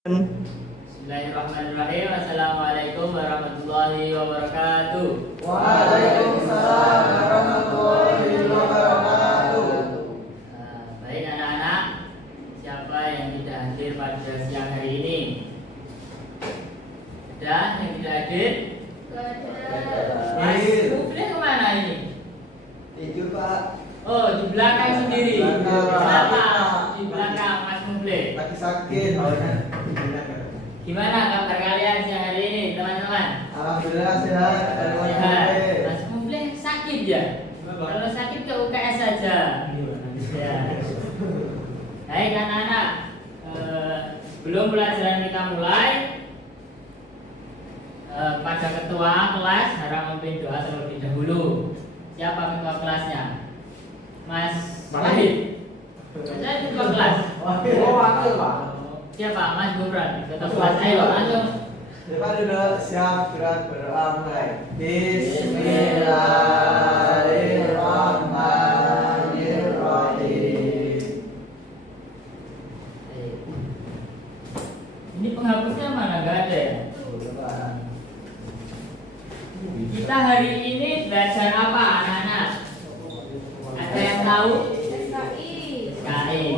Bismillahirrahmanirrahim. Assalamualaikum warahmatullahi wabarakatuh. Waalaikumsalam warahmatullahi wabarakatuh. Baik anak-anak, siapa yang tidak hadir pada siang hari ini? Ada yang tidak hadir? Mas Muflih kemana ini? Tidur Pak. Oh, di belakang sendiri. Di belakang. Siapa? Di belakang Mas Muflih. Lagi sakit. Gimana kabar kalian siang hari ini, teman-teman? Alhamdulillah sehat. Sehat. Mas Muflih sakit ya? Kalau sakit ke UKS saja. Ya. Baik anak-anak, sebelum pelajaran kita mulai, pada ketua kelas harap memimpin doa terlebih dahulu. Siapa ketua kelasnya? Mas Wahid. Saya ketua kelas. Oh, wakil Pak. Siapa? Mas Gibran. Ketua kelas. Ayo langsung. Depan dulu, siap, gerak, berdoa mulai. Bismillahirrahmanirrahim. Ini penghapusnya mana? Gak ada ya? Kita hari ini belajar apa anak-anak? Ada yang tahu? SKI.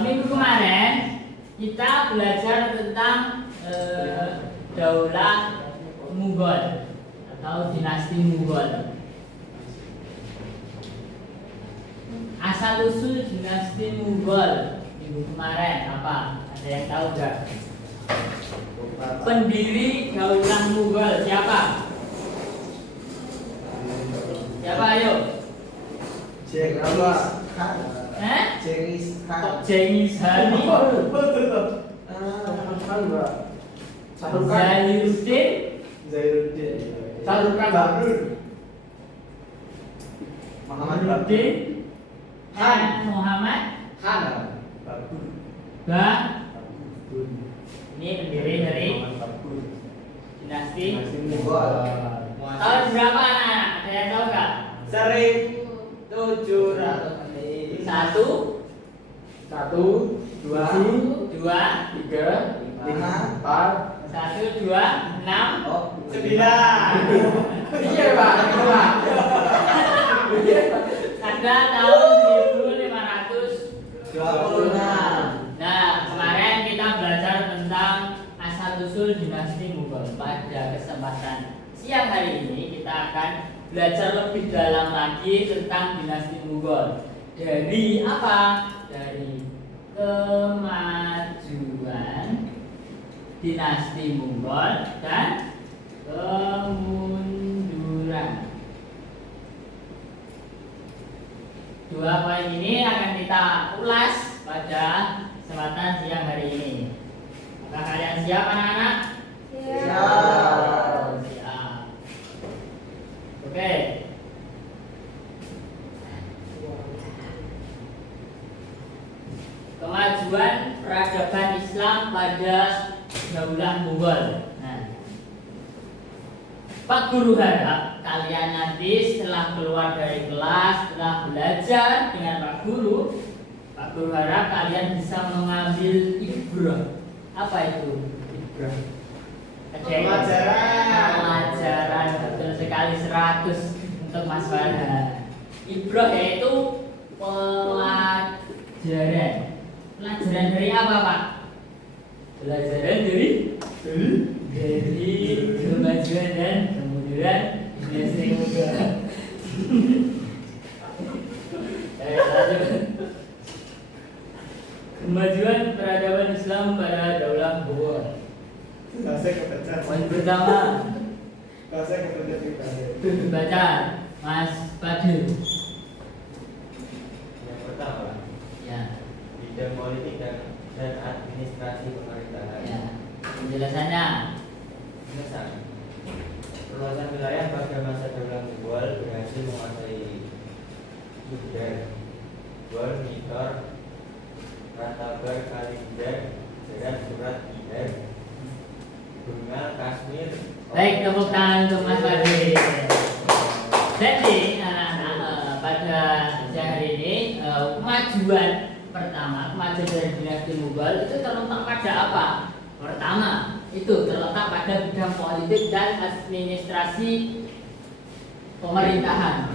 Minggu kemarin kita belajar tentang Daulah Mughal atau dinasti Mughal. Asal usul dinasti Mughal minggu kemarin apa? Ada yang tahu nggak? Pendiri Daulah Mughal siapa? Siapa ayo? Genghis Khan. Genghis Genghis Khan. Kok Genghis Khan? Zainuddin. Zainuddin. Muhammad Zainuddin. Han. Muhammad Han. Ini pendiri dari dinasti Mughal. tahun berapa anak-anak? Ada yang tahu nggak? 1700. Satu, dua, 3, 5, 4. 1, 2, 6, Oh, 9. Iya Pak. Ada tahun 1526. Nah, kemarin kita belajar tentang asal-usul dinasti Mughal. Pada kesempatan siang hari ini kita akan belajar lebih dalam lagi tentang dinasti Mughal. Dari apa? Dari kemajuan dinasti Mughal dan kemunduran. Dua poin ini akan kita ulas pada kesempatan siang hari ini. Apakah kalian siap anak-anak? Siap. Siap. Oke. Kemajuan peradaban Islam pada Daulah Mughal. Nah, Pak Guru harap kalian nanti setelah keluar dari kelas, setelah belajar dengan Pak Guru harap kalian bisa mengambil ibrah. Apa itu ibrah? Pelajaran betul sekali 100 untuk Mas Farhan. Ibrah yaitu pelajaran. Pelajaran dari apa Pak? Pelajaran dari kemajuan dan kemunduran dinasti Mughal. Kemajuan peradaban Islam pada Daulah Mughal. Poin pertama baca Mas Fadil. Yang pertama, Ya, bidang politik dan administrasi pemerintahan. ya. Penjelasannya. Misal, perluasan wilayah pada masa Daulah Mughal berhasil menguasai Sudan, Bor, Mitor, Ratabar, Kalinjar, Jerat, Surat, Bihar, Bengal, Kashmir. Baik, tepuk tangan untuk Mas Fadil. Jadi, anak-anak, pada siang hari ini kemajuan pertama pertama, kemajuan dari dinasti Mughal itu terletak pada apa? Pertama, itu terletak pada bidang politik dan administrasi pemerintahan.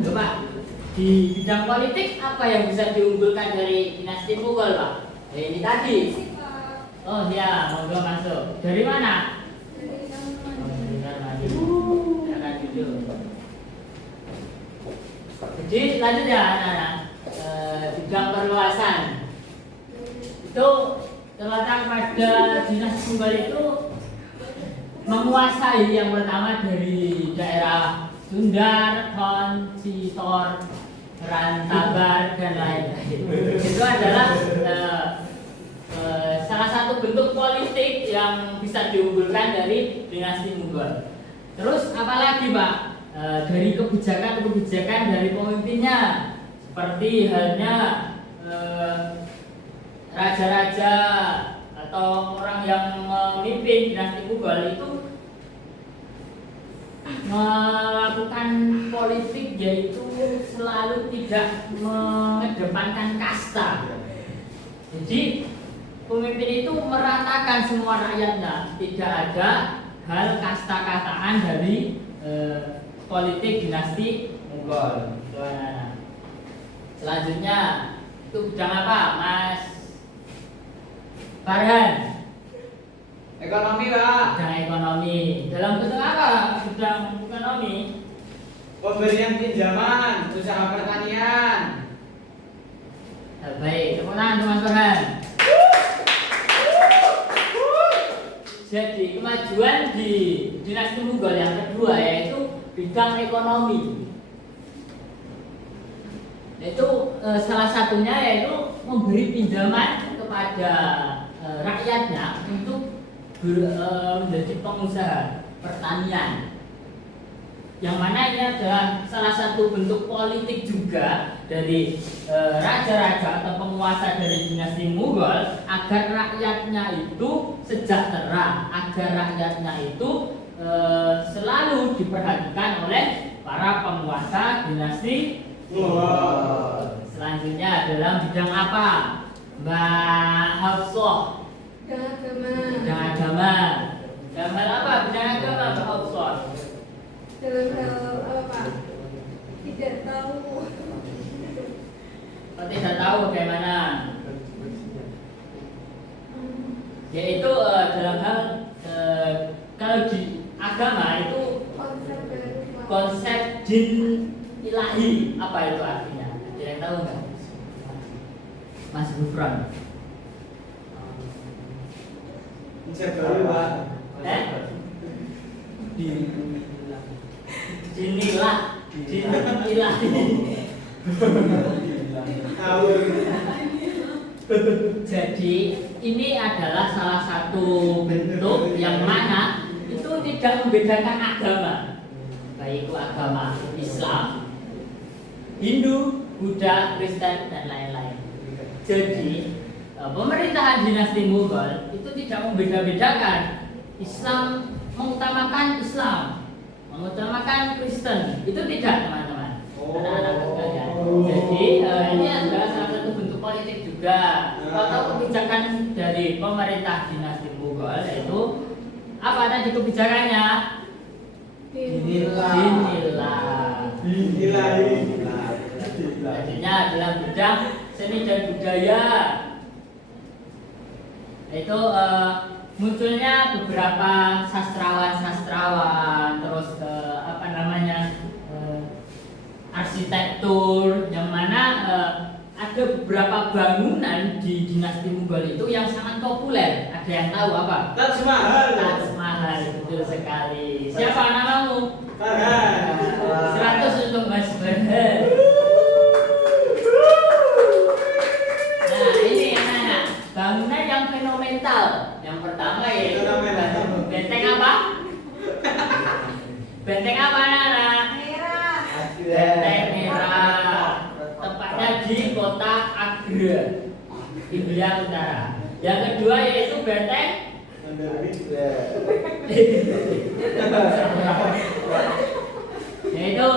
Coba di bidang politik apa yang bisa diunggulkan dari dinasti Mughal, Pak? Ini tadi. Oh ya, monggo masuk. Dari mana? Jadi lanjut ya anak-anak. Bidang perluasan itu terletak pada dinasti Mughal itu menguasai yang pertama dari daerah Sundar, Kon, Citor, Rantabar dan lain-lain. Itu adalah salah satu bentuk politik yang bisa diunggulkan dari dinasti Mughal. Terus apalagi Pak? Dari kebijakan dari pemimpinnya, seperti halnya raja-raja atau orang yang memimpin dinasti Mughal itu melakukan politik yaitu selalu tidak mengedepankan kasta. Jadi pemimpin itu meratakan semua rakyatnya, tidak ada hal kasta-kastaan dari politik dinasti Mughal. Selanjutnya itu bidang apa, Mas Farhan? Ekonomi, Pak. Bidang ekonomi. Dalam bentuk apa bidang ekonomi? Pemberian pinjaman, usaha pertanian. Baik, tepuk tangan untuk Mas Farhan. Jadi kemajuan di dinasti Mughal yang kedua yaitu bidang ekonomi. Itu salah satunya yaitu memberi pinjaman kepada rakyatnya untuk menjadi pengusaha pertanian. Yang mana ini adalah salah satu bentuk politik juga dari raja-raja atau penguasa dari dinasti Mughal agar rakyatnya itu sejahtera, agar rakyatnya itu selalu diperhatikan oleh para penguasa dinasti Mughal. Selanjutnya dalam bidang apa, Mbak Hafsah? Bidang agama. Dalam hal apa bidang agama, Mbak Hafsah? Dalam hal apa? Tidak tahu. Kalau tidak tahu bagaimana? Yaitu dalam hal kalau di agama itu Konsep baru. konsep jin ilahi, apa itu artinya? Ada yang tahu nggak? Mas Gufron? Konsep baru, Pak. Jin ilahi. Jadi ini adalah salah satu bentuk yang mana itu tidak membedakan agama, baik itu agama Islam, Hindu, Buddha, Kristen dan lain-lain. Jadi pemerintahan dinasti Mughal itu tidak membeda-bedakan. Islam mengutamakan Islam, mengutamakan Kristen, itu tidak teman-teman, anak-anak sekalian. Jadi ini adalah salah satu bentuk politik juga atau kebijakan dari pemerintah dinasti Mughal, yaitu apa tadi kebijakannya? Dinilai. Artinya dalam bidang seni dan budaya, yaitu munculnya beberapa sastrawan, terus arsitektur, yang mana ada beberapa bangunan di dinasti Mughal itu yang sangat populer. Ada yang tahu apa? Taj Mahal. Taj Mahal, betul sekali. Siapa namamu? Farhan. 100 untuk Mas Farhan. Nah ini anak-anak, bangunan yang fenomenal. Yang pertama yaitu benteng apa? Benteng apa anak-anak? Benteng merah. Tepatnya di kota Agra, India Utara. Yang kedua yaitu benteng yaitu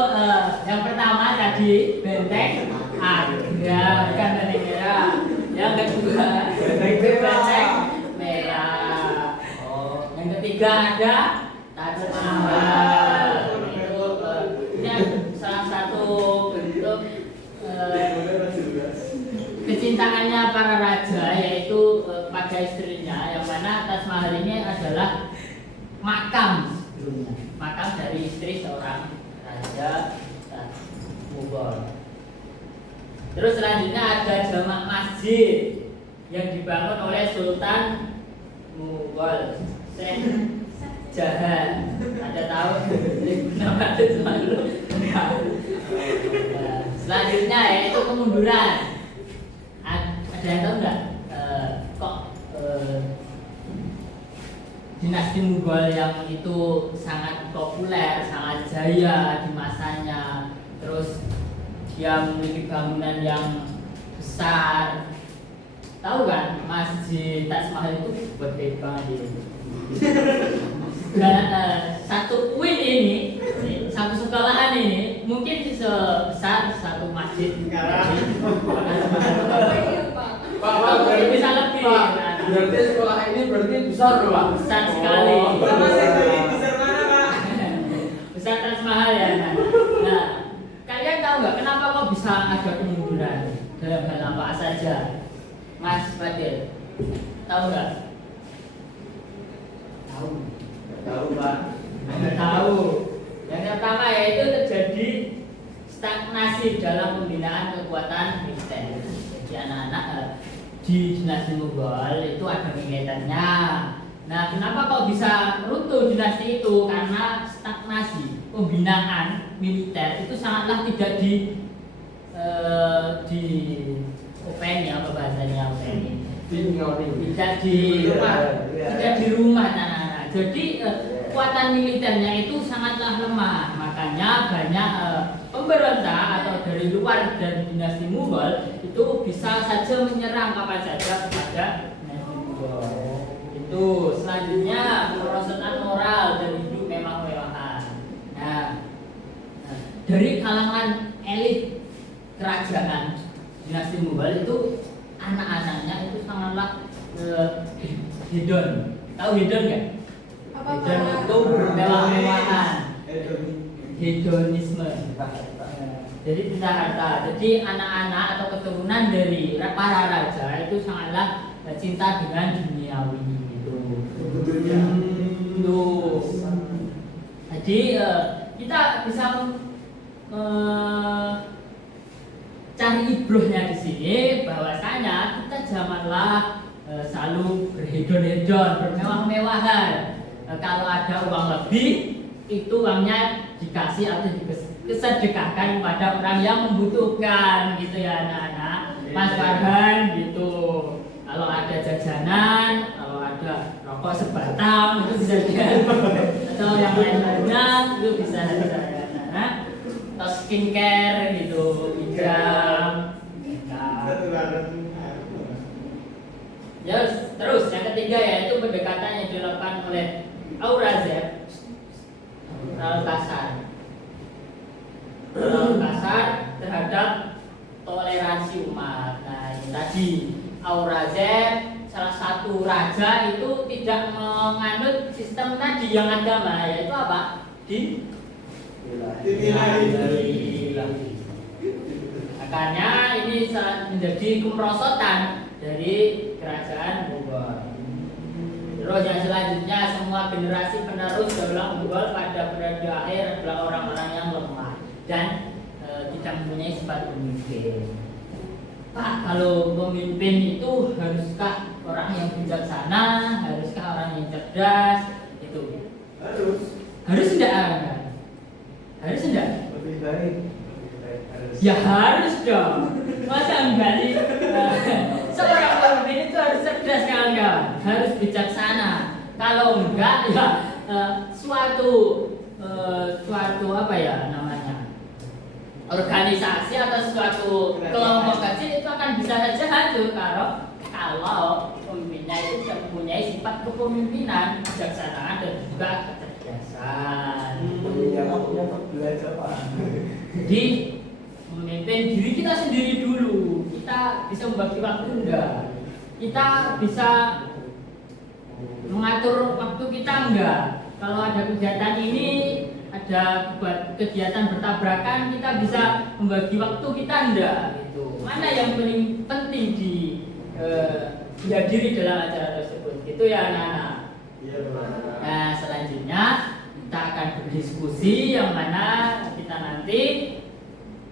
yang pertama tadi benteng Agra, bukan benteng merah. Yang kedua, Benteng merah. benteng merah. Oh, yang ketiga ada Taj Mahal. Itu ini salah satu bentuk kecintaannya para raja, yaitu pada istrinya, yang mana Taj Mahal ini adalah makam sebelumnya, makam dari istri seorang raja Mughal. Terus selanjutnya ada jamak masjid yang dibangun oleh Sultan Mughal Syekh Jahan. Ada tahu? Nama itu malu. Selanjutnya yaitu kemunduran. Ada yang tahu nggak? Kok dinasti Mughal yang itu sangat populer, sangat jaya di masanya, terus dia memiliki bangunan yang besar. Tahu kan, Masjid Taj Mahal itu gede banget ini. Dan satu UIN ini, satu sekolahan ini mungkin sebesar satu masjid. Mungkin bisa lebih. Berarti sekolah ini berarti besar loh, Pak. Besar sekali. Sama saya besar mana, Pak? Besar Taj Mahal ya. Nah, kalian tahu nggak kenapa kok bisa ada kemunduran dalam hal apa saja? Mas Fadil, tahu nggak? Tahu. Tahu, Pak. Nggak tahu. Yang pertama yaitu terjadi stagnasi dalam pembinaan kekuatan militer. Jadi anak-anak di dinasti Mughal itu ada militernya. Nah, kenapa kok bisa runtuh dinasti itu? Karena stagnasi pembinaan militer itu sangatlah tidak di open ya, apa bahasanya open ini? Tidak di rumah anak-anak. Jadi kekuatan militernya itu sangatlah lemah. Makanya banyak pemberontak atau dari luar dari dinasti Mughal itu bisa saja menyerang kapan saja kepada dinasti Mughal. Itu selanjutnya kemerosotan moral dan hidup mewah-mewahan. Nah, dari kalangan elit kerajaan dinasti Mughal itu anak-anaknya itu sangatlah hedon. Tahu hedon nggak? Hedon itu mewah-mewahan. Hedonisme. Jadi cinta harta. Jadi anak-anak atau keturunan dari para raja itu sangatlah cinta dengan duniawi gitu. Jadi kita bisa cari ibrohnya di sini bahwasanya kita janganlah selalu berhedon-hedon, bermewah-mewahan. Kalau ada uang lebih, itu uangnya dikasih atau disedekahkan kepada orang yang membutuhkan gitu ya anak-anak. Mas Farhan gitu. Kalau ada jajanan, kalau ada rokok sebatang itu bisa atau yang lain-lainnya itu bisa ya anak-anak. Atau skincare gitu, hijab. Ya, terus yang ketiga yaitu pendekatan yang dilakukan oleh Aurangzeb terlalu kasar terhadap toleransi umat. Nah, ini tadi Aurangzeb salah satu raja itu tidak menganut sistem tadi yang agama, yaitu apa? Makanya ini menjadi kemerosotan dari kerajaan Mughal. Terus yang selanjutnya, semua generasi penerus daulah Mughal pada periode akhir adalah orang-orang yang lemah dan tidak mempunyai sifat pemimpin. Pak, kalau pemimpin itu haruskah orang yang bijaksana, haruskah orang yang cerdas? Itu harus tidak? Harus tidak? Lebih baik. Ya harus dong. Masa enggak sih? Seorang pemimpin itu harus cerdas kawan-kawan, harus bijaksana. Kalau enggak ya suatu apa ya namanya, organisasi atau suatu kelompok kecil itu akan bisa saja hancur kalau pemimpinnya itu tidak mempunyai sifat kepemimpinan, kebijaksanaan dan juga kecerdasan. Yang aku belajar, Pak. Jadi memimpin diri kita sendiri dulu. kita bisa membagi waktu enggak? Kita bisa mengatur waktu kita enggak? Kalau ada kegiatan ini, ada kegiatan bertabrakan, kita bisa membagi waktu kita enggak? Itu mana yang paling penting dihadiri dalam acara tersebut? Itu ya anak-anak. Nah, selanjutnya kita akan berdiskusi yang mana kita nanti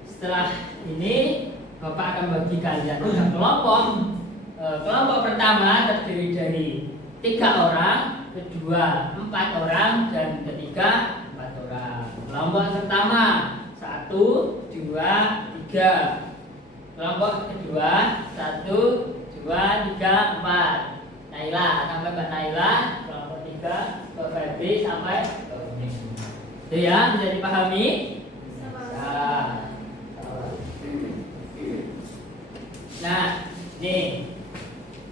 setelah ini Bapak akan bagi kalian tiga kelompok. Kelompok pertama terdiri dari 3 orang, kedua 4 orang, dan ketiga 4 orang. Kelompok pertama 1, 2, 3. Kelompok kedua 1, 2, 3, 4. Naila sampai Mbak Naila. Kelompok 3 Mbak Febri sampai Mbak Umi. Itu ya, bisa dipahami? Bisa. Nah, nih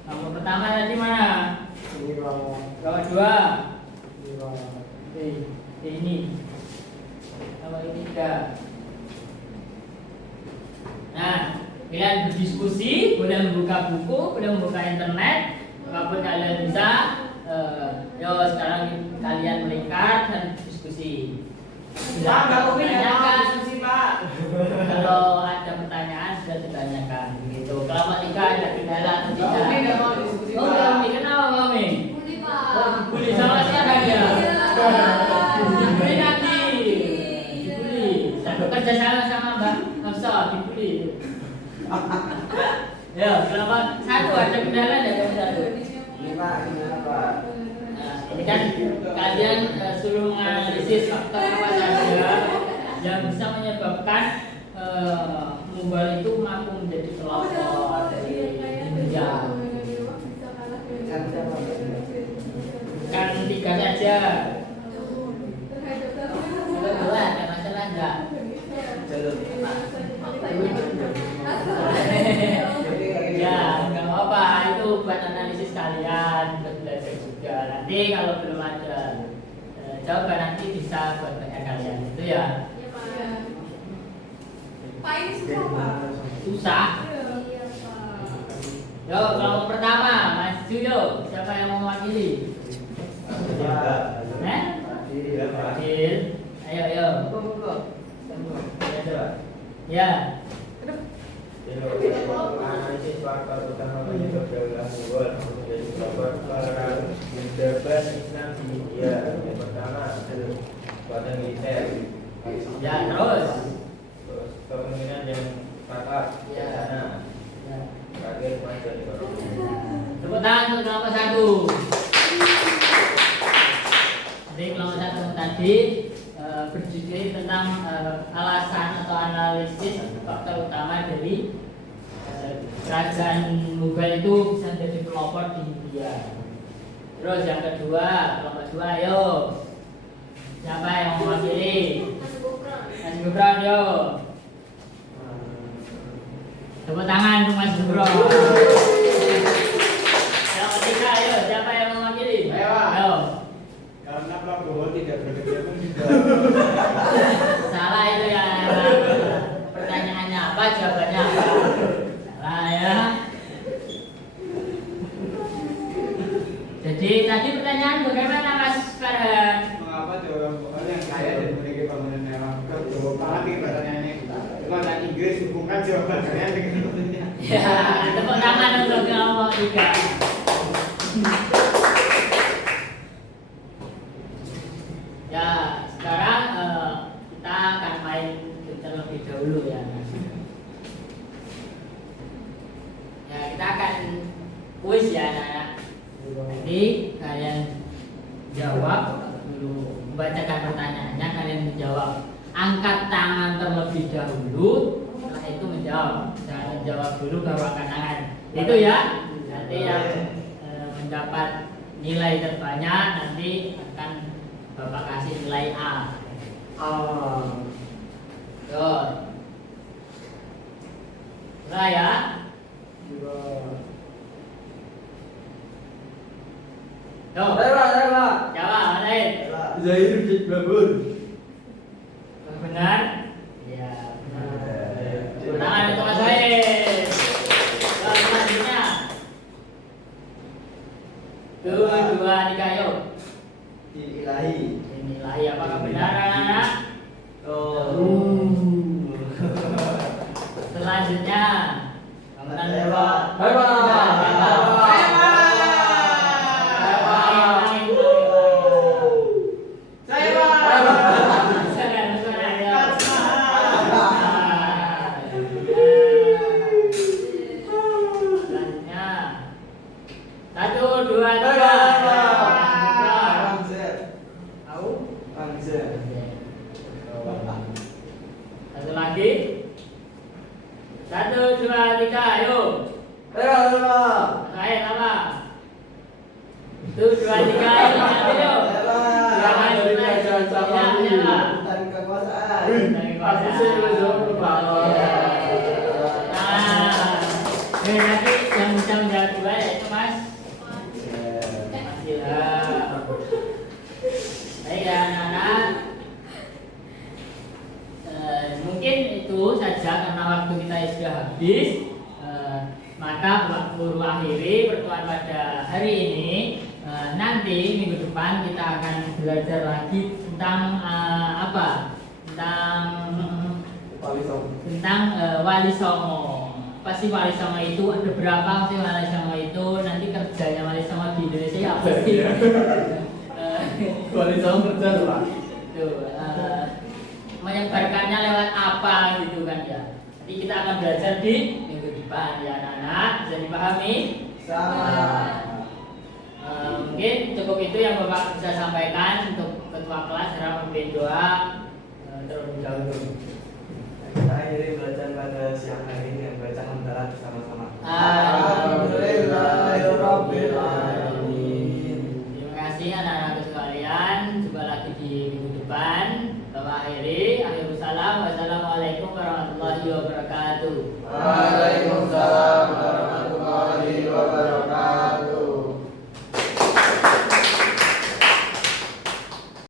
kelompok pertama tadi mana? Kelompok 2. Ini. Kelompok 3. Nah, kalian berdiskusi, boleh membuka buku, boleh membuka internet, apapun kalian bisa. Yo, sekarang kalian melingkar dan diskusi. Pak, nggak mungkin Tanyakan. diskusi, Pak. Kalau ada pertanyaan sudah ditanyakan. Gitu. Kelompok 3 ada kendala atau tidak? Mami nggak mau diskusi, Oh, Pak. Mami, kenapa Mami? Buli Oh, Pak. dibully sama siapa dia? Dibully nanti. Dibully. Saya bekerja sama Mbak Nafsa, dibully. Ya, kelompok 1 ada kendala dan kelompok 1. Ini Pak, gimana Pak? Nah, ini kan kalian suruh menganalisis faktor apa saja yang bisa menyebabkan mubal itu mampu menjadi kelompok dari jenjang. Kan 3 saja. Kebetulan ada masalah enggak? Ya, nggak apa-apa. Itu buat analisis kalian, buat belajar juga. Nanti kalau belum ada jawaban nanti bisa buat tanya kalian. Itu ya. Pak ini susah Pak. Susah. Iya Pak. Yo, kelompok pertama, maju yo. Siapa yang mau mewakili? Fadil. Ayo, ayo. Ya. Analisis faktor utama penyebab daulah Mughal menjadi kelompok peradaban Islam di India. Yang pertama, kekuatan militer. Ya, terus. Terus kepemimpinan yang fakar di sana. Ya. Terakhir, kemajuan ekonomi. Tepuk tangan untuk kelompok 1. Jadi kelompok 1 tadi berdiskusi tentang alasan atau analisis faktor utama dari kerajaan Mughal itu bisa menjadi kelompok di India. Terus yang kedua, kelompok 2, ayo. Siapa yang mau mewakili? Mas Gibran, yo. Tepuk tangan untuk Mas Gibran. Yang ketiga, ayo. Siapa yang mau mewakili? Ayo, Pak. Ayo. Karena Prabowo tidak bekerja pun juga. Salah itu ya. Pertanyaannya apa, jawabannya apa? Salah ya. Jadi tadi pertanyaan bagaimana Mas Farhan? Mengapa orang yang kaya dan memiliki bangunan mewah Prabowo malah bikin pertanyaannya bahasa Inggris bukan jawabannya dengan pertanyaan. Ya, tepuk tangan untuk kelompok 3. Ya, sekarang kita akan main terlebih dahulu ya. Ya, kita akan kuis ya anak-anak. Nanti kalian jawab dulu, membacakan pertanyaannya, kalian menjawab. Angkat tangan terlebih dahulu, setelah itu menjawab. Jangan menjawab dulu baru angkat tangan. Itu ya. Nanti yang mendapat nilai terbanyak nanti akan Bapak kasih nilai A. Tuh. Mulai ya. Tuh. Jawab, Alain. Zahir Jid Babur. Benar? Iya, benar. Tangan untuk Mas Zahir. 2, 3, yuk. Ilahi. Inilah apakah benar anak-anak? Selanjutnya bangunan Hewa. Hewa. Satu, dua, tiga. Bangsa. Tahu? Bangsa. Satu lagi. Satu, dua, tiga, ayo. Hewa. Ayo, apa? Satu, dua, tiga, ayo. Jangan Hutan kekuasaan. Aku sih belum lupa. Nanti yang bisa menjawab dua yaitu Mas Ilham. Baik ya anak-anak. Mungkin itu saja karena waktu kita sudah habis. Maka guru akhiri pertemuan pada hari ini. Nanti minggu depan kita akan belajar lagi tentang apa? Tentang Wali Songo. Pasti Wali Songo itu ada berapa sih Wali Songo itu? Nanti kerjanya Wali Songo di Indonesia apa sih? Wali Songo kerja tuh Pak. Tuh, menyebarkannya lewat apa gitu kan ya. Nanti kita akan belajar di minggu depan ya anak-anak. Bisa dipahami? Sama. Mungkin cukup itu yang Bapak bisa sampaikan untuk ketua kelas. Harap memberi doa terlebih dahulu. Kita akhiri belajar pada siang hari ini yang baca hamdalah bersama-sama. Alhamdulillahirabbil Alhamdulillahirrahmanirrahim. Terima kasih anak-anak sekalian. Jumpa lagi di minggu depan. Bapak akhiri. Akhirussalam. Wassalamualaikum warahmatullahi wabarakatuh. Waalaikumsalam warahmatullahi wabarakatuh.